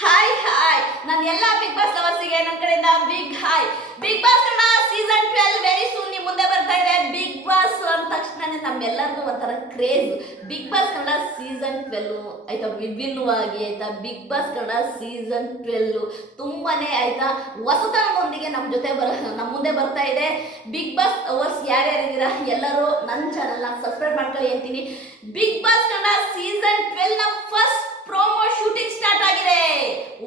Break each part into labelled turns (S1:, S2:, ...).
S1: Hi hi ನಾನು ಎಲ್ಲ big boss ಲವರ್ಸಿಗೆ ನನ್ನ ಕಡೆಯಿಂದ big hi big boss Kannada season twelve very soon ನಿಮ್ಮ ಮುಂದೆ ಬರ್ತಾ ಇದೆ ಬಿಗ್ ಬಾಸ್ ಅಂದ ತಕ್ಷಣನೇ ನಮ್ಮೆಲ್ಲರಿಗೂ ಒಂಥರ craze big boss Kannada season twelve ಆಯ್ತಾ, ವಿಭಿನ್ನವಾಗಿ ಆಯ್ತಾ big boss Kannada season twelve ತುಂಬಾನೇ ಆಯ್ತಾ, ಹೊಸತನದೊಂದಿಗೆ ನಮ್ಮ ಜೊತೆ ಬರ ನಮ್ಮ ಮುಂದೆ ಬರ್ತಾ ಇದೆ. ಬಿಗ್ ಬಾಸ್ ಅವರ್ಸ್ ಯಾರ್ಯಾರಿದ್ದೀರಾ? ಎಲ್ಲರೂ ನನ್ನ ಚಾನಲ್ನ ಸಬ್ಸ್ಕ್ರೈಬ್ ಮಾಡ್ಕೊಳ್ಳಿ ಅಂತೀನಿ. ಬಿಗ್ ಬಾಸ್ ಕನ್ನಡ ಸೀಸನ್ ಟ್ವೆಲ್ನ ಫಸ್ಟ್ ಪ್ರೋಮೋ ಶೂಟಿಂಗ್ ಸ್ಟಾರ್ಟ್ ಆಗಿದೆ.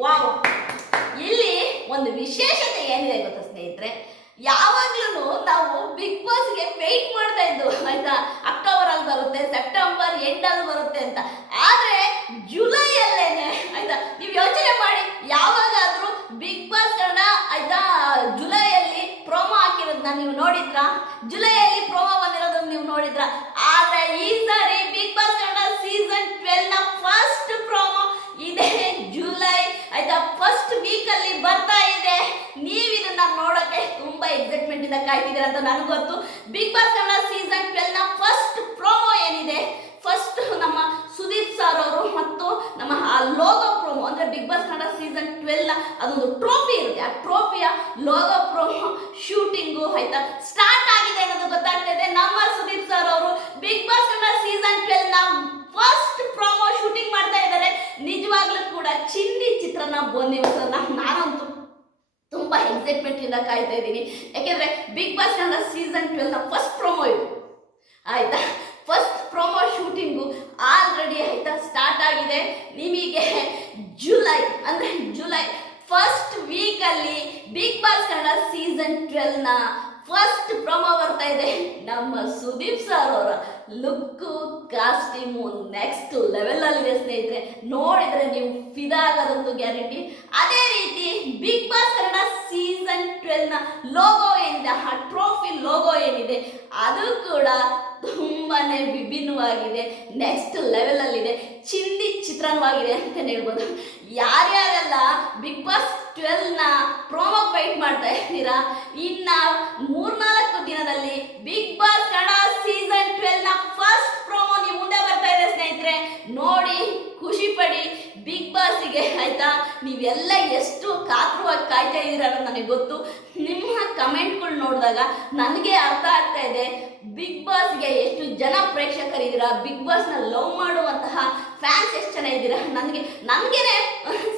S1: ವಾವ್ ಇಲ್ಲಿ ಒಂದು ವಿಶೇಷತೆ ಏನಿದೆ ಗೊತ್ತಾ ಸ್ನೇಹಿತರೆ? ಯಾವಾಗ್ಲೂ ನಾವು ಬಿಗ್ ಬಾಸ್ಗೆ ವೆಯ್ಟ್ ಮಾಡ್ತಾ ಇದ್ದು, ಆಯ್ತಾ? ಅಕ್ಟೋಬರ್ ಅಲ್ಲಿ ಬರುತ್ತೆ ಸೆಪ್ಟೆಂಬರ್ ಎಂಡ್ ಅಲ್ಲಿ ಬರುತ್ತೆ ಅಂತ. ಆದ್ರೆ ಜುಲೈ ಅಲ್ಲೇನೆ ಆಯ್ತಾ? ನೀವು ಯೋಚನೆ ಮಾಡಿ, ಯಾವಾಗಾದ್ರೂ ಬಿಗ್ ಬಾಸ್ ಕನ್ನಡ ಆಯ್ತಾ ಜುಲೈಯಲ್ಲಿ ಪ್ರೋಮೋ ಹಾಕಿರೋದನ್ನ ನೀವು ನೋಡಿದ್ರಾ? ಜುಲೈಯಲ್ಲಿ ಪ್ರೋಮೋ ಬಂದಿರೋದನ್ನ ನೀವು ನೋಡಿದ್ರಾ? ಆದ್ರೆ ಈ ಸಾರಿ ಬಿಗ್ ಬಾಸ್ ಕನ್ನಡ ಸೀಸನ್ ಟ್ವೆಲ್ನ ಫಸ್ಟ್ ಪ್ರೋಮೋ ಇದೆ ಜುಲೈ ಆಯ್ತಾ ಫಸ್ಟ್ ವೀಕ್ ಅಲ್ಲಿ ಬರ್ತಾ ಇದೆ ನೀವು ಇದನ್ನ ನೋಡೋಕೆ ತುಂಬಾ ಎಕ್ಸೈಟ್ಮೆಂಟ್ ಕಾಯ್ತಿದ್ದೀರಾ ಅಂತ ನನಗೆ ಗೊತ್ತು. ಬಿಗ್ ಬಾಸ್ ಕನ್ನಡ ಸೀಸನ್ ಟ್ವೆಲ್ನ ಫಸ್ಟ್ ಪ್ರೋಮೋ ಏನಿದೆ? ಫಸ್ಟ್ ನಮ್ಮ ಸುದೀಪ್ ಸರ್ ಅವರು ಮತ್ತು ನಮ್ಮ ಆ ಲೋಗೋ ಪ್ರೋಮೋ ಅಂದ್ರೆ ಬಿಗ್ ಬಾಸ್ ಕನ್ನಡ ಸೀಸನ್ ಟ್ವೆಲ್ನ ಅದೊಂದು ಟ್ರೋಫಿ ಇರುತ್ತೆ. ಆ ಟ್ರೋಫಿಯ ಲೋಗೋ ಪ್ರೋಮೋ ಶೂಟಿಂಗು ಆಯ್ತಾ? ಸ್ಟಾರ್ಟ್ ಆಗಿದೆ ಅನ್ನೋದು ಗೊತ್ತಾಗ್ತಾ ಇದೆ. ನಮ್ಮ ಸುದೀಪ್ ಸರ್ ಅವರು ಬಿಗ್ ಬಾಸ್ ಕನ್ನಡ ಸೀಸನ್ ಟ್ವೆಲ್ನ ಫಸ್ಟ್ ಪ್ರೋಮೋ ಶೂಟಿಂಗ್ ಮಾಡ್ತಾ ಇದ್ದಾರೆ. ನಿಜವಾಗ್ಲೂ ಕೂಡ ಚಿನ್ನಿ ಚಿತ್ರನ ಬಂದಿ ನಾನಂತೂ ಎಕ್ಸೈಟ್ಮೆಂಟ್ ಇಂದ ಕಾಯ್ತಾ ಇದ್ದೀನಿ. ಯಾಕೆಂದ್ರೆ ಬಿಗ್ ಬಾಸ್ ಕನ್ನಡ ಸೀಸನ್ ಟ್ವೆಲ್ನ ಫಸ್ಟ್ ಪ್ರೊಮೋ ಇದು. ಆಯ್ತಾ? ಫಸ್ಟ್ ಪ್ರೊಮೋ ಶೂಟಿಂಗು ಆಲ್ರೆಡಿ ಆಯ್ತಾ? ಸ್ಟಾರ್ಟ್ ಆಗಿದೆ. ನಿಮಗೆ ಜುಲೈ ಅಂದ್ರೆ ಜುಲೈ ಫಸ್ಟ್ ವೀಕಲ್ಲಿ ಬಿಗ್ ಬಾಸ್ ಕನ್ನಡ ಸೀಸನ್ ಟ್ವೆಲ್ನ ಬರ್ತಾ ಇದೆ. ನಮ್ಮ ಸುದೀಪ್ ಸರ್ ಅವರ ಲುಕ್ಕು ಕಾಸ್ಟ್ಯೂಮು ನೆಕ್ಸ್ಟ್ ಲೆವೆಲ್ ಅಲ್ಲಿದೆ ಸ್ನೇಹಿತರೆ. ನೋಡಿದ್ರೆ ನೀವು ಫಿದಾ ಆಗೋದಂತೂ ಗ್ಯಾರಂಟಿ ಅದೇ ರೀತಿ ಬಿಗ್ ಬಾಸ್ ಕನ್ನಡ ಸೀಸನ್ ಟ್ವೆಲ್ನ ಲೋಗೋ ಏನಿದೆ? ಆ ಟ್ರೋಫಿ ಲೋಗೋ ಏನಿದೆ? ಅದು ಕೂಡ ತುಂಬಾನೇ ವಿಭಿನ್ನವಾಗಿದೆ ನೆಕ್ಸ್ಟ್ ಲೆವೆಲಲ್ಲಿದೆ ಚಿಂದಿ ಚಿತ್ರಣವಾಗಿದೆ ಅಂತ ಹೇಳ್ಬೋದು. ಯಾರ್ಯಾರೆಲ್ಲ ಬಿಗ್ ಬಾಸ್ ಟ್ವೆಲ್ನ ಪ್ರೋಮೋ ಫೈಟ್ ಮಾಡ್ತಾ ಇದ್ದೀರಾ, ಇನ್ನ ಮೂರ್ನಾಲ್ಕು ದಿನದಲ್ಲಿ ಬಿಗ್ ಬಾಸ್ ಕನ್ನಡ ಸೀಸನ್ ಟ್ವೆಲ್ನ ಫಸ್ಟ್ ಪ್ರೋಮೋ ನಿಮ್ಮ ಮುಂದೆ ಬರ್ತಾ ಇದೆ ಸ್ನೇಹಿತರೆ ನೋಡಿ ಖುಷಿ ಪಡಿ ಬಾಸ್ಗೆ ಆಯ್ತಾ? ನೀವೆಲ್ಲ ಎಷ್ಟು ಕಾತುರವಾಗಿ ಕಾಯ್ತಾ ಇದ್ದೀರ ಅನ್ನೋದು ನನಗೆ ಗೊತ್ತು. ನಿಮ್ಮ ಕಮೆಂಟ್ಗಳು ನೋಡಿದಾಗ ನನಗೆ ಅರ್ಥ ಆಗ್ತಾ ಇದೆ. ಬಿಗ್ ಬಾಸ್ಗೆ ಎಷ್ಟು ಜನ ಪ್ರೇಕ್ಷಕರಿದ್ದೀರಾ ಬಿಗ್ ಬಾಸ್ನ ಲವ್ ಮಾಡುವಂತಹ ಫ್ಯಾನ್ಸ್ ಎಷ್ಟು ಜನ ಇದ್ದೀರಾ? ನನಗೆ, ನನಗೇನೆ,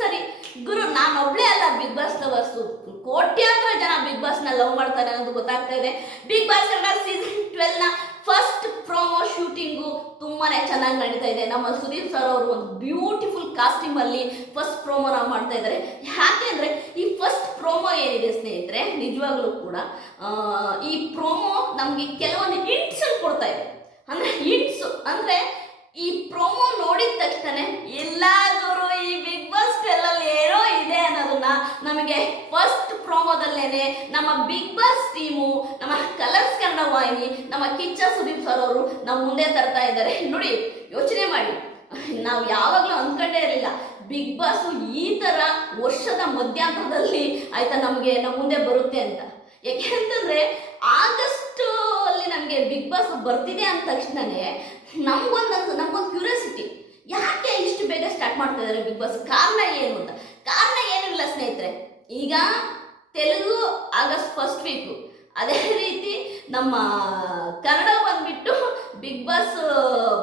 S1: ಸರಿ, ಗುರು ನಾನು ಒಬ್ಳೇ ಅಲ್ಲ ಬಿಗ್ ಬಾಸ್ ಲವರ್ಸು ಕೋಟ್ಯಾಂತರ ಜನ ಬಿಗ್ ಬಾಸ್ನ ಲವ್ ಮಾಡ್ತಾರೆ ಅನ್ನೋದು ಗೊತ್ತಾಗ್ತಾ ಇದೆ. ಬಿಗ್ ಬಾಸ್ ಕನ್ನಡ ಸೀಸನ್ನ ಫಸ್ಟ್ ಪ್ರೋಮೋ ಶೂಟಿಂಗು ತುಂಬಾನೇ ಚೆನ್ನಾಗಿ ನಡೀತಾ ಇದೆ. ನಮ್ಮ ಸುದೀಪ್ ಸರ್ ಅವರು ಒಂದು ಬ್ಯೂಟಿಫುಲ್ ಕಾಸ್ಟ್ಯೂಮ್ ಅಲ್ಲಿ ಫಸ್ಟ್ ಪ್ರೋಮೋನ ಮಾಡ್ತಾ ಇದ್ದಾರೆ ಯಾಕೆಂದ್ರೆ ಈ ಫಸ್ಟ್ ಪ್ರೋಮೋ ಏನಿದೆ ಸ್ನೇಹಿತರೆ, ನಿಜವಾಗ್ಲೂ ಕೂಡ ಈ ಪ್ರೋಮೋ ನಮಗೆ ಕೆಲವೊಂದು ಹಿಂಟ್ಸ್ ಕೊಡ್ತಾ ಇದೆ. ಅಂದ್ರೆ ಹಿಂಟ್ಸ್ ಅಂದ್ರೆ ಈ ಪ್ರೋಮೋ ನೋಡಿದ ತಕ್ಷಣ ಎಲ್ಲಾದರೂ ಈ ಬಿಗ್ ಬಾಸ್ ಅಲ್ಲಿ ಏನೋ ಇದೆ ಅನ್ನೋದನ್ನ ನಮಗೆ ಫಸ್ಟ್ ಪ್ರೋಮೋದಲ್ಲೇನೆ ನಮ್ಮ ಬಿಗ್ ಬಾಸ್ ಟೀಮು ನಮ್ಮ ಕಲರ್ಸ್ ಕನ್ನಡ ವಾಹಿನಿ ನಮ್ಮ ಕಿಚ್ಚ ಸುದೀಪ್ ಸರ್ ಅವರು ನಮ್ಮ ಮುಂದೆ ತರ್ತಾ ಇದ್ದಾರೆ. ನೋಡಿ, ಯೋಚನೆ ಮಾಡಿ. ನಾವು ಯಾವಾಗಲೂ ಅಂದ್ಕೊಂಡೇ ಇರಲಿಲ್ಲ. ಬಿಗ್ ಬಾಸ್ ಈ ತರ ವರ್ಷದ ಮಧ್ಯಾಹ್ನದಲ್ಲಿ ಆಯ್ತಾ ನಮಗೆ ನಮ್ಮ ಮುಂದೆ ಬರುತ್ತೆ ಅಂತ. ಯಾಕೆ ಅಂತಂದ್ರೆ ಆಗಸ್ಟ್ ಅಲ್ಲಿ ನಮಗೆ ಬಿಗ್ ಬಾಸ್ ಬರ್ತಿದೆ ಅಂದ ತಕ್ಷಣವೇ ನಮಗೊಂದು ನಮಗೊಂದು ಕ್ಯೂರಿಯಾಸಿಟಿ ಯಾಕೆ ಇಷ್ಟು ಬೇಗ ಸ್ಟಾರ್ಟ್ ಮಾಡ್ತಾ ಇದ್ದಾರೆ ಬಿಗ್ ಬಾಸ್ ಕಾರಣ ಏನು ಅಂತ? ಕಾರಣ ಏನಿಲ್ಲ ಸ್ನೇಹಿತರೆ. ಈಗ ತೆಲುಗು ಆಗಸ್ಟ್ ಫಸ್ಟ್ ವೀಕು ಅದೇ ರೀತಿ ನಮ್ಮ ಕನ್ನಡ ಬಂದ್ಬಿಟ್ಟು big boss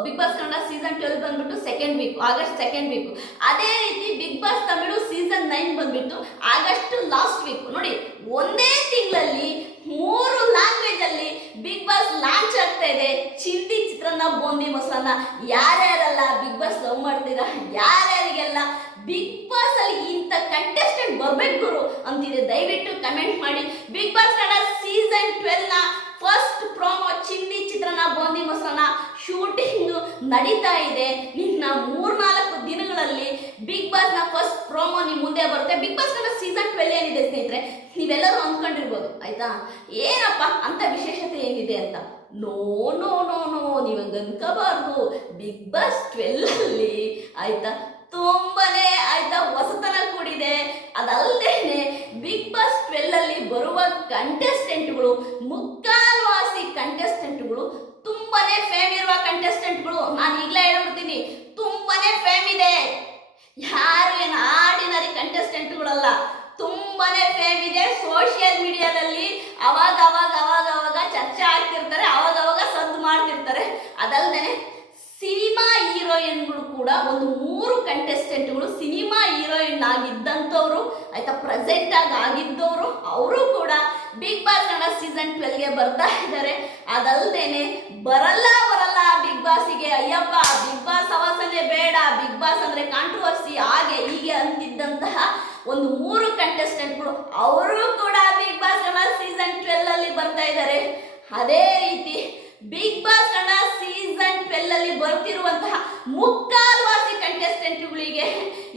S1: big boss Kannada season twelve ಬಂದ್ಬಿಟ್ಟು second week August second week ಅದೇ ರೀತಿ big boss Tamil season nine ಬಂದ್ಬಿಟ್ಟು ಆಗಸ್ಟ್ ಲಾಸ್ಟ್ ವೀಕ್ ನೋಡಿ ಒಂದೇ ತಿಂಗಳಲ್ಲಿ ಮೂರು ಲ್ಯಾಂಗ್ವೇಜ್ ಅಲ್ಲಿ ಬಿಗ್ ಬಾಸ್ ಲಾಂಚ್ ಆಗ್ತಾ ಇದೆ ಚಿಂದಿ ಚಿತ್ರಾನ್ನ ಯಾರಲ್ಲ ಯಾರ್ಯಾರೆಲ್ಲ ಬಿಗ್ ಬಾಸ್ ಲವ್ ಮಾಡ್ತೀರಾ, ಯಾರ್ಯಾರಿಗೆಲ್ಲ ಬಿಗ್ ಬಾಸ್ ಅಲ್ಲಿ ಇಂಥ ಕಂಟೆಸ್ಟೆಂಟ್ ಬರ್ಬೇಕು ಅಂತಿದೆ, ದಯವಿಟ್ಟು ಕಮೆಂಟ್ ಮಾಡಿ. ಬಿಗ್ ಬಾಸ್ ಕನ್ನಡ ಸೀಸನ್ ಟ್ವೆಲ್ನ ಫಸ್ಟ್ ಪ್ರೋಮೋ ಚಿನ್ನಿ ಚಿತ್ರನ, ಬೋಂದಿ ಮೊಸರನ್ನ ಶೂಟಿಂಗ್ ನಡೀತಾ ಇದೆ. ನಿನ್ನ ಮೂರ್ನಾಲ್ಕು ದಿನಗಳಲ್ಲಿ ಬಿಗ್ ಬಾಸ್ನ ಫಸ್ಟ್ ಪ್ರೋಮೋ ನಿಮ್ ಮುಂದೆ ಬರುತ್ತೆ. Big boss Kannada season twelve ಏನಿದೆ ಸ್ನೇಹಿತರೆ? ನೀವೆಲ್ಲರೂ ಅಂದ್ಕೊಂಡಿರ್ಬೋದು, ಆಯ್ತಾ? ಏನಪ್ಪ, ಅಂತ ವಿಶೇಷತೆ ಏನಿದೆ ಅಂತ? ನೋ ನೋ ನೋ ನೋ ನೀವು ಅನ್ಕೋಬಾರ್ದು ಬಿಗ್ ಬಾಸ್ ಟ್ವೆಲ್ಲಲ್ಲಿ ಆಯ್ತಾ? ತುಂಬನೇ ಆಯ್ತಾ? ಹೊಸತನ ಕೂಡಿದೆ. ಅದಲ್ಲದೇನೆ ಬಿಗ್ ಬಾಸ್ ಟ್ವೆಲ್ಲಲ್ಲಿ ಬರುವ ಕಂಟೆಸ್ಟೆಂಟ್ಗಳು ಮುಕ್ಕಾಲ್ವಾಸಿ ಕಂಟೆಸ್ಟೆಂಟ್ಗಳು ತುಂಬನೇ ಫೇಮ್ ಇರುವ ಕಂಟೆಸ್ಟೆಂಟ್ಗಳು ನಾನು ಈಗಲೇ ಹೇಳ್ಬಿಡ್ತೀನಿ, ತುಂಬನೇ ಫೇಮ್ ಇದೆ. ಯಾರು ಏನು ಆರ್ಡಿನರಿ ಕಂಟೆಸ್ಟೆಂಟ್ಗಳಲ್ಲ ತುಂಬಾನೇ ಫೇಮ್ ಇದೆ. ಸೋಷಿಯಲ್ ಮೀಡಿಯಾದಲ್ಲಿ ಅವಾಗ ಅವಾಗ ಅವಾಗ ಅವಾಗ ಚರ್ಚೆ ಆಗ್ತಿರ್ತಾರೆ ಅವಾಗ ಅದಲ್ಲದೆ ಸಿನಿಮಾ ಹೀರೋಯಿನ್ಗಳು ಕೂಡ ಒಂದು ಮೂರು ಕಂಟೆಸ್ಟೆಂಟ್ಗಳು ಸಿನಿಮಾ ಹೀರೋಯಿನ್ ಆಗಿದ್ದಂಥವ್ರು, ಆಯ್ತಾ ಪ್ರೆಸೆಂಟ್ ಆಗಿ ಆಗಿದ್ದವರು, ಅವರು ಕೂಡ ಬಿಗ್ ಬಾಸ್ ಕನ್ನಡ ಸೀಸನ್ ಟ್ವೆಲ್ಗೆ ಬರ್ತಾ ಇದ್ದಾರೆ ಅದಲ್ದೇನೆ ಬರಲ್ಲ ಬರಲ್ಲ ಬಿಗ್ ಬಾಸಿಗೆ ಅಯ್ಯಪ್ಪ ಬಿಗ್ ಬಾಸ್ ಅವಸನೆ ಬೇಡ ಬಿಗ್ ಬಾಸ್ ಅಂದ್ರೆ ಕಾಂಟ್ರವರ್ಸಿ ಹಾಗೆ ಹೀಗೆ ಅಂತಿದ್ದಂತಹ ಒಂದು ಮೂರು ಕಂಟೆಸ್ಟೆಂಟ್ಗಳು ಅವರು ಕೂಡ big boss Kannada season twelve ಅಲ್ಲಿ ಬರ್ತಾ ಇದ್ದಾರೆ ಅದೇ ರೀತಿ ಬಿಗ್ ಬಾಸ್ ಅಲ್ಲಿ ಬರ್ತಿರುವಂತಹ ಮುಕ್ಕಾಲ್ವಾಸಿ ಕಂಟೆಸ್ಟೆಂಟ್ಗಳಿಗೆ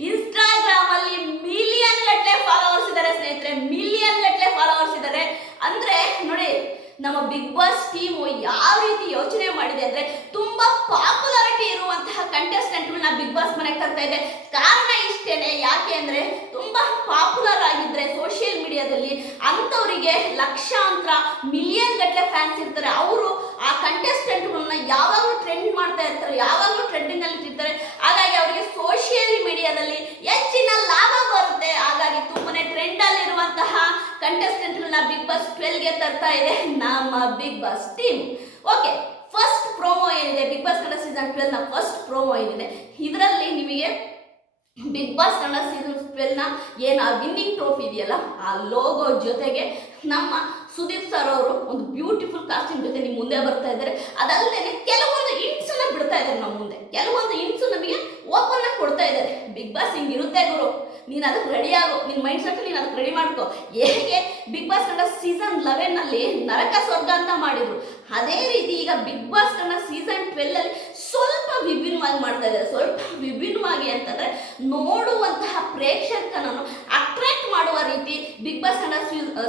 S1: ಇನ್ಸ್ಟಾಗ್ರಾಮ್ ಅಲ್ಲಿ ಮಿಲಿಯನ್ ಗಟ್ಟಲೆ ಫಾಲೋವರ್ಸ್ ಇದ್ದಾರೆ ಸ್ನೇಹಿತರೆ ಮಿಲಿಯನ್ ಗಟ್ಟಲೆ ಫಾಲೋವರ್ಸ್ ಇದ್ದಾರೆ. ಅಂದ್ರೆ ನೋಡಿ, ನಮ್ಮ ಬಿಗ್ ಬಾಸ್ ಟೀಮು ಯಾವ ರೀತಿ ಯೋಚನೆ ಮಾಡಿದೆ ಅಂದ್ರೆ ತುಂಬಾ ಪಾಪ್ಯುಲಾರಿಟಿ ಇರುವಂತಹ ಕಂಟೆಸ್ಟೆಂಟ್ಗಳನ್ನ ಬಿಗ್ ಬಾಸ್ ಮನೆಗೆ ತರ್ತಾ ಇದೆ. ಕಾರಣ ಇಷ್ಟೇನೆ, ಯಾಕೆ ಅಂದ್ರೆ ತುಂಬಾ ಪಾಪ್ಯುಲರ್ ಆಗಿದ್ರೆ ಸೋಷಿಯಲ್ ಮೀಡಿಯಾದಲ್ಲಿ ಅಂಥವರಿಗೆ ಲಕ್ಷಾಂತರ ಮಿಲಿಯನ್ ಗಟ್ಟಲೆ ಫ್ಯಾನ್ಸ್ ಇರ್ತಾರೆ. ಅವರು ಆ ಕಂಟೆಸ್ಟೆಂಟ್ಗಳನ್ನ ಯಾವಾಗಲೂ ಟ್ರೆಂಡ್ ಮಾಡ್ತಾ ಇರ್ತಾರೆ, ಯಾವಾಗಲೂ ಟ್ರೆಂಡಿಂಗ್ ಅಲ್ಲಿ ಇರ್ತಾರೆ ಹಾಗಾಗಿ ಅವರಿಗೆ ಸೋಷಿಯಲ್ ಮೀಡಿಯಾದಲ್ಲಿ ಹೆಚ್ಚಿನ ಲಾಭ ಬರುತ್ತೆ. ಹಾಗಾಗಿ ತುಂಬಾನೇ ಟ್ರೆಂಡ್ ಅಲ್ಲಿರುವಂತಹ ಕಂಟೆಸ್ಟೆಂಟ್ಗಳನ್ನ ಬಿಗ್ ಬಾಸ್ ಟ್ವೆಲ್ಗೆ ತರ್ತಾ ಇದೆ ನಮ್ಮ big boss team okay first promo ಏನಿದೆ? ಬಿಗ್ ಬಾಸ್ ಕನ್ನಡ ಸೀಸನ್ ಟ್ವೆಲ್ನ ಫಸ್ಟ್ ಪ್ರೋಮೋ ಏನಿದೆ? ಇದರಲ್ಲಿ ನಿಮಗೆ ಬಿಗ್ ಬಾಸ್ ಕನ್ನಡ ಸೀಸನ್ ಟ್ವೆಲ್ನ ಏನು ಆ ವಿನ್ನಿಂಗ್ ಟ್ರೋಫಿ ಇದೆಯಲ್ಲ, ಆ ಲೋಗೋ ಜೊತೆಗೆ ನಮ್ಮ ಸುದೀಪ್ ಸರ್ ಅವರು ಒಂದು ಬ್ಯೂಟಿಫುಲ್ ಕಾಸ್ಟ್ಯೂಮ್ ಜೊತೆ ನಿಮ್ಮ ಮುಂದೆ ಬರ್ತಾ ಇದ್ದಾರೆ. ಅದಲ್ಲದೆ ಕೆಲವೊಂದು ಬಿಡ್ತಾ ಇದ್ದಾರೆ ನಮ್ಮ ಮುಂದೆ. ಕೆಲವೊಂದು ಇಂಟ್ಸು ನಮಗೆ ಓಪನ್ ಆಗಿ ಕೊಡ್ತಾ ಇದ್ದಾರೆ. ಬಿಗ್ ಬಾಸ್ ಹಿಂಗಿರುತ್ತೆ ಗುರು. ನೀನು ಅದಕ್ಕೆ ರೆಡಿ ಆಗು. ನಿನ್ನ ಮೈಂಡ್ ಸೆಟ್ ನೀನು ಅದಕ್ಕೆ ರೆಡಿ ಮಾಡ್ಕೋ. ಹೇಗೆ? Big boss Kannada season eleven ಅಲ್ಲಿ ನರಕ ಸ್ವರ್ಗ ಅಂತ ಮಾಡಿದ್ರು. ಅದೇ ರೀತಿ ಈಗ big boss Kannada season twelve ಅಲ್ಲಿ ಸ್ವಲ್ಪ ವಿಭಿನ್ನವಾಗಿ ಮಾಡ್ತಾ ಇದ್ದಾರೆ. ಸ್ವಲ್ಪ ವಿಭಿನ್ನವಾಗಿ ಅಂತಂದ್ರೆ ನೋಡುವಂತಹ ಪ್ರೇಕ್ಷಕನನ್ನು ಅಟ್ರಾಕ್ಟ್ ಮಾಡುವ ರೀತಿ big boss Kannada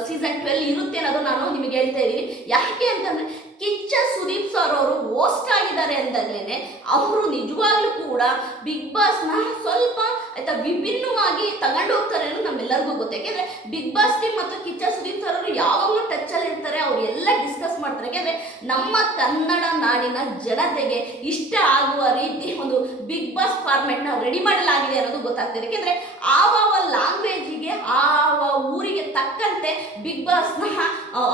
S1: season twelve ಇರುತ್ತೆ ಅನ್ನೋದು ನಾನು ನಿಮಗೆ ಹೇಳ್ತಾ ಇದ್ದೀನಿ. ಯಾಕೆ ಅಂತಂದ್ರೆ ಕಿಚ್ಚ ಸುದೀಪ್ ಸರ್ ಅವರು ಹೋಸ್ಟ್ ಆಗಿದ್ದಾರೆ ಅಂದಾಗಲೇ ಅವರು ನಿಜವಾಗ್ಲೂ ಕೂಡ ಬಿಗ್ ಬಾಸ್ನ ಸ್ವಲ್ಪ ಆಯ್ತಾ ವಿಭಿನ್ನವಾಗಿ ತಗೊಂಡು ಹೋಗ್ತಾರೆ ಅನ್ನೋದು ನಮ್ಮೆಲ್ಲರಿಗೂ ಗೊತ್ತು. ಯಾಕೆಂದ್ರೆ ಬಿಗ್ ಬಾಸ್ ಟೀಮ್ ಮತ್ತು ಕಿಚ್ಚ ಸುದೀಪ್ ಸರ್ ಅವರು ಯಾವಾಗಲೂ ಟಚ್ ಅಲ್ಲಿ ಇರ್ತಾರೆ, ಅವ್ರು ಎಲ್ಲ ಡಿಸ್ಕಸ್ ಮಾಡ್ತಾರೆ. ಯಾಕೆಂದ್ರೆ ನಮ್ಮ ಕನ್ನಡ ನಾಡಿನ ಜನತೆಗೆ ಇಷ್ಟ ಆಗುವ ರೀತಿ ಒಂದು ಬಿಗ್ ಬಾಸ್ ಫಾರ್ಮೆಟ್ನ ರೆಡಿ ಮಾಡಲಾಗಿದೆ ಅನ್ನೋದು ಗೊತ್ತಾಗ್ತದೆ ಯಾಕೆಂದ್ರೆ ಆವ ಲ್ಯಾಂಗ್ವೇಜಿಗೆ ಆವ ಊರಿಗೆ ತಕ್ಕಂತೆ ಬಿಗ್ ಬಾಸ್ನ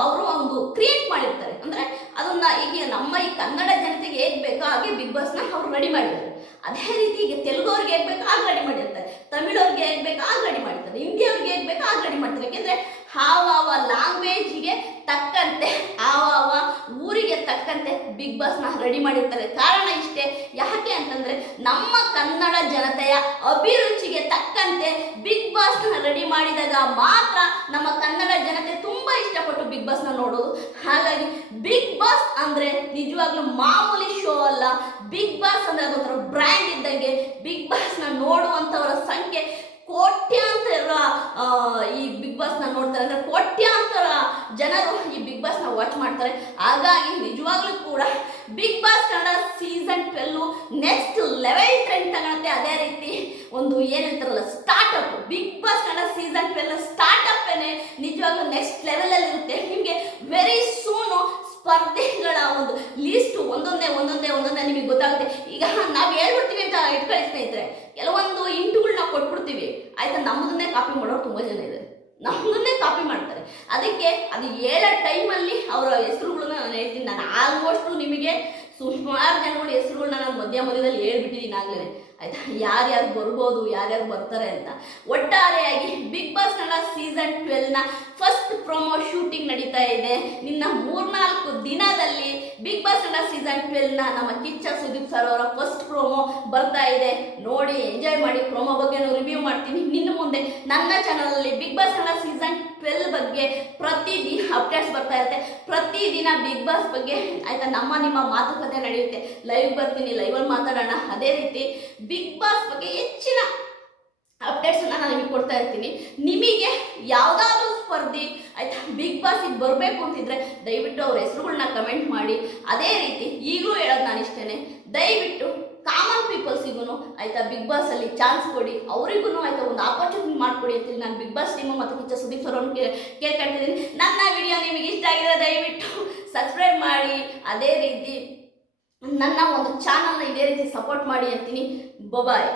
S1: ಅವರು ಒಂದು ಕ್ರಿಯೇಟ್ ಮಾಡಿರ್ತಾರೆ. ಅಂದ್ರೆ ಅದನ್ನ ಈಗ ನಮ್ಮ ಈ ಕನ್ನಡ ಜನತೆಗೆ ಹೇಗೆ ಬೇಕೋ ಹಾಗೆ ಬಿಗ್ ಬಾಸ್ನ ಅವ್ರು ರೆಡಿ ಮಾಡಿದ್ದಾರೆ. ಅದೇ ರೀತಿ ಈಗ ತೆಲುಗು ಅವ್ರಿಗೆ ಹೇಗ್ ಬೇಕೋ ಆಗ ರೆಡಿ ಮಾಡಿರ್ತಾರೆ. ತಮಿಳವ್ರಿಗೆ ಹೇಗೆ ಬೇಕೋ ಆಗ ರೆಡಿ ಮಾಡಿರ್ತಾರೆ. ಹಿಂದಿ ಅವ್ರಿಗೆ ಹೇಗ್ ಬೇಕೋ ಆಗ ರೆಡಿ ಮಾಡ್ತಾರೆ. ಯಾಕೆಂದ್ರೆ ಹಾವ ಲ್ಯಾಂಗ್ವೇಜ್ಗೆ ತಕ್ಕಂತೆ ಆವ ಊರಿಗೆ ತಕ್ಕಂತೆ ಬಿಗ್ ಬಾಸ್ನ ರೆಡಿ ಮಾಡಿರ್ತಾರೆ. ಕಾರಣ ಇಷ್ಟೇ. ಯಾಕೆ ಅಂತಂದ್ರೆ ನಮ್ಮ ಕನ್ನಡ ಜನತೆಯ ಅಭಿರುಚಿಗೆ ತಕ್ಕಂತೆ ಬಿಗ್ ಬಾಸ್ನ ರೆಡಿ ಮಾಡಿದಾಗ ಮಾತ್ರ ನಮ್ಮ ಕನ್ನಡ ಜನತೆ ತುಂಬಾ ಇಷ್ಟಪಟ್ಟು ಬಿಗ್ ಬಾಸ್ನ ನೋಡೋದು. ಹಾಗಾಗಿ ಬಾಸ್ ನಿಜವಾಗ್ಲೂ ಮಾಮೂಲಿ ಶೋ ಅಲ್ಲ. ಬಿಗ್ ಬಾಸ್ ಅಂದ್ರೆ ಅದೊಂಥರ ಬ್ರ್ಯಾಂಡ್ ಇದ್ದಂಗೆ ಬಿಗ್ ಬಾಸ್ನ ನೋಡುವಂಥವರ ಸಂಖ್ಯೆ ಕೋಟ್ಯಾಂತರ ಈ ಬಿಗ್ ಬಾಸ್ನ ನೋಡ್ತಾರೆ. ಅಂದ್ರೆ ಕೋಟ್ಯಾಂತರ ಜನರು ಈ ಬಿಗ್ ಬಾಸ್ನ ವಾಚ್ ಮಾಡ್ತಾರೆ. ಹಾಗಾಗಿ ನಿಜವಾಗ್ಲೂ ಕೂಡ big boss Kannada season twelve next level trend ತಗೊಳುತ್ತೆ. ಅದೇ ರೀತಿ ಒಂದು ಏನಂತಾರಲ್ಲ startup big boss Kannada season twelve ಸ್ಟಾರ್ಟಪ್ಪೇನೆ ನಿಜವಾಗ್ಲೂ ನೆಕ್ಸ್ಟ್ ಲೆವೆಲ್ ಅಲ್ಲಿ ಇರುತ್ತೆ. ನಿಮಗೆ ವೆರಿ ಸೂನು ಸ್ಪರ್ಧೆಗಳ ಒಂದು ಲಿಸ್ಟ್ ಒಂದೊಂದೇ ಒಂದೊಂದೇ ಒಂದೊಂದೇ ನಿಮಗೆ ಗೊತ್ತಾಗುತ್ತೆ. ಈಗ ನಾವು ಹೇಳ್ಬಿಡ್ತೀವಿ ಅಂತ ಇಟ್ಕೊಳ್ಳಿ ಸ್ನೇಹಿತರೆ. ಕೆಲವೊಂದು ಇಂಟುಗಳು ನಾವು ಕೊಟ್ಬಿಡ್ತೀವಿ. ಆಯ್ತಾ? ನಮ್ಮದನ್ನೇ ಕಾಪಿ ಮಾಡೋರು ತುಂಬ ಜನ ಇದೆ ನಮ್ಮದನ್ನೇ ಕಾಪಿ ಮಾಡ್ತಾರೆ. ಅದಕ್ಕೆ ಅದು ಹೇಳೋ ಟೈಮಲ್ಲಿ ಅವರ ಹೆಸರುಗಳನ್ನ ನಾನು ಹೇಳ್ತೀನಿ. ನಾನು ಆಲ್ಮೋಸ್ಟು ನಿಮಗೆ ಸುಮಾರು ಜನಗಳ ಹೆಸರುಗಳನ್ನ ನಾನು ಮಧ್ಯ ಮಧ್ಯದಲ್ಲಿ ಹೇಳ್ಬಿಟ್ಟಿದ್ದೀನಿ ಆಗಲೇ. ಆಯ್ತಾ? ಯಾರ್ಯಾರು ಬರ್ಬೋದು, ಯಾರ್ಯಾರು ಬರ್ತಾರೆ ಅಂತ. ಒಟ್ಟಾರೆಯಾಗಿ ಬಿಗ್ ಬಾಸ್ ಕನ್ನಡ ಸೀಸನ್ ಟ್ವೆಲ್ನ ಫಸ್ಟ್ ಪ್ರೊಮೋ ಶೂಟಿಂಗ್ ನಡೀತಾ ಇದೆ. ನಿನ್ನ ಮೂರ್ನಾಲ್ಕು ದಿನದಲ್ಲಿ ಬಿಗ್ ಬಾಸ್ ಕನ್ನಡ ಸೀಸನ್ ಟ್ವೆಲ್ನ ನಮ್ಮ ಕಿಚ್ಚ ಸುದೀಪ್ ಸರ್ ಅವರ ಫಸ್ಟ್ ಪ್ರೊಮೋ ಬರ್ತಾ ಇದೆ. ನೋಡಿ ಎಂಜಾಯ್ ಮಾಡಿ ಪ್ರೊಮೋ ಬಗ್ಗೆ ರಿವ್ಯೂ ಮಾಡ್ತೀನಿ. ನಿನ್ನ ಮುಂದೆ ನನ್ನ ಚಾನಲಲ್ಲಿ big boss Kannada season twelve ಬಗ್ಗೆ ಪ್ರತಿದಿನ ಅಪ್ಡೇಟ್ಸ್ ಬರ್ತಾ ಇರುತ್ತೆ. ಪ್ರತಿದಿನ ಬಿಗ್ ಬಾಸ್ ಬಗ್ಗೆ ಆಯಿತಾ ನಮ್ಮ ನಿಮ್ಮ ಮಾತುಕತೆ ನಡೆಯುತ್ತೆ. ಲೈವ್ ಬರ್ತೀನಿ ಲೈವಲ್ಲಿ ಮಾತಾಡೋಣ. ಅದೇ ರೀತಿ ಬಿಗ್ ಬಾಸ್ ಬಗ್ಗೆ ಹೆಚ್ಚಿನ ಅಪ್ಡೇಟ್ಸನ್ನ ನಾನು ನಿಮಗೆ ಕೊಡ್ತಾ ಇರ್ತೀನಿ. ನಿಮಗೆ ಯಾವುದಾದ್ರೂ ಸ್ಪರ್ಧಿ ಆಯಿತಾ ಬಿಗ್ ಬಾಸಿಗೆ ಬರಬೇಕು ಅಂತಿದ್ರೆ ದಯವಿಟ್ಟು ಅವ್ರ ಹೆಸರುಗಳನ್ನ ಕಮೆಂಟ್ ಮಾಡಿ. ಅದೇ ರೀತಿ ಈಗಲೂ ಹೇಳೋದು ನಾನು ಇಷ್ಟೇನೆ. ದಯವಿಟ್ಟು ಪೀಪಲ್ಸಿಗೂ ಆಯ್ತಾ ಬಿಗ್ ಬಾಸಲ್ಲಿ ಚಾನ್ಸ್ ಕೊಡಿ ಅವರಿಗೂ ಆಯಿತಾ ಒಂದು ಆಪರ್ಚುನಿಟಿ ಮಾಡಿಕೊಡಿ ಅಂತೇಳಿ ನಾನು ಬಿಗ್ ಬಾಸ್ ಟೀಮು ಮತ್ತು ಕಿಚ್ಚ ಸುದೀಪ್ ಸರ್ ಅವ್ರನ್ನ ಕೇಳ್ಕೊಳ್ತಿದ್ದೀನಿ. ನನ್ನ ವಿಡಿಯೋ ನಿಮಗೆ ಇಷ್ಟ ಆಗಿದೆ ದಯವಿಟ್ಟು ಸಬ್ಸ್ಕ್ರೈಬ್ ಮಾಡಿ. ಅದೇ ರೀತಿ ನನ್ನ ಒಂದು ಚಾನಲ್ನ ಇದೇ ರೀತಿ ಸಪೋರ್ಟ್ ಮಾಡಿ ಅಂತೀನಿ. ಬೊಬಾಯ್